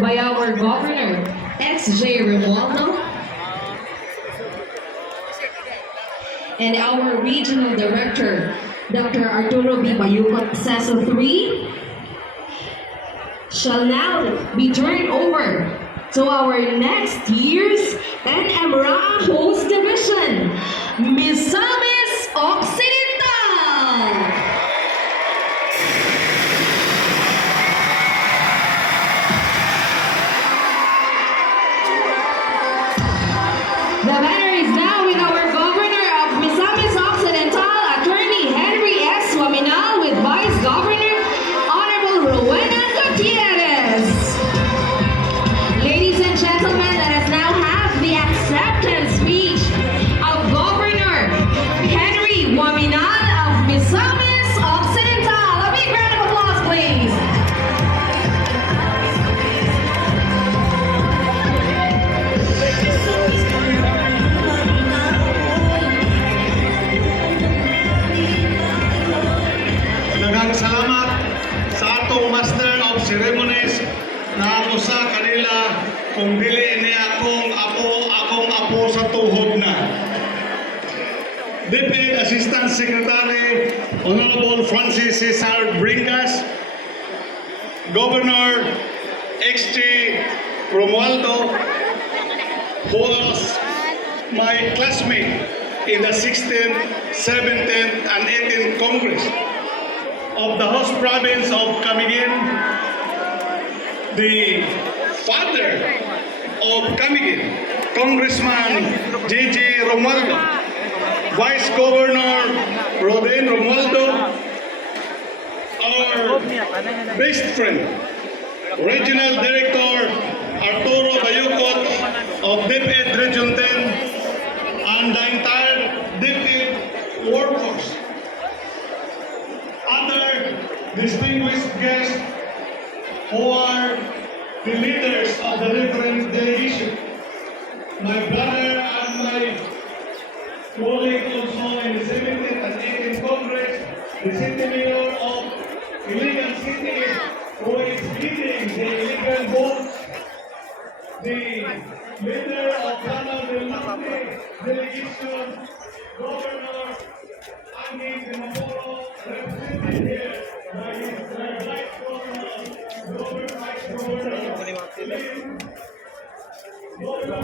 by our Governor, X.J. Romualdo, and our Regional Director, Dr. Arturo B. Bayucot, CESO 3, shall now be turned over to our next year's NMRA Host Division, Misamis Occidental. The banner is now with our Governor of Misamis Occidental, Attorney Henry S. Waminal, with Vice Governor, Honorable Rowena Gutierrez. Ladies and gentlemen, let us now have the acceptance speech of Governor Henry Waminal of Misamis Occidental. A big round of applause, please. Daghang salamat sa atong Master of Ceremonies na ako sa kanila kung dili ni akong apo sa tuhod na. DepEd Assistant Secretary Honorable Francis Cesar Bringas, Governor X.J. Romualdo, who was my classmate in the 16th, 17th, and 18th Congress of the host province of Camiguin, the father of Camiguin, Congressman J.J. Romualdo, Vice Governor Roden Romualdo, our best friend, Regional Director Arturo Bayucot of DepEd Region 10, and the entire DepEd workforce. Other distinguished guests who are the leaders of the different delegation. My brother and my colleague also in the 17th and 18th Congress, the city mayor of Iligan City, who is leading the illegal vote, the leader of Plano del Norte delegation, Governor Angin Demaporo, represented here by his Vice Governor, Vice Governor, Governor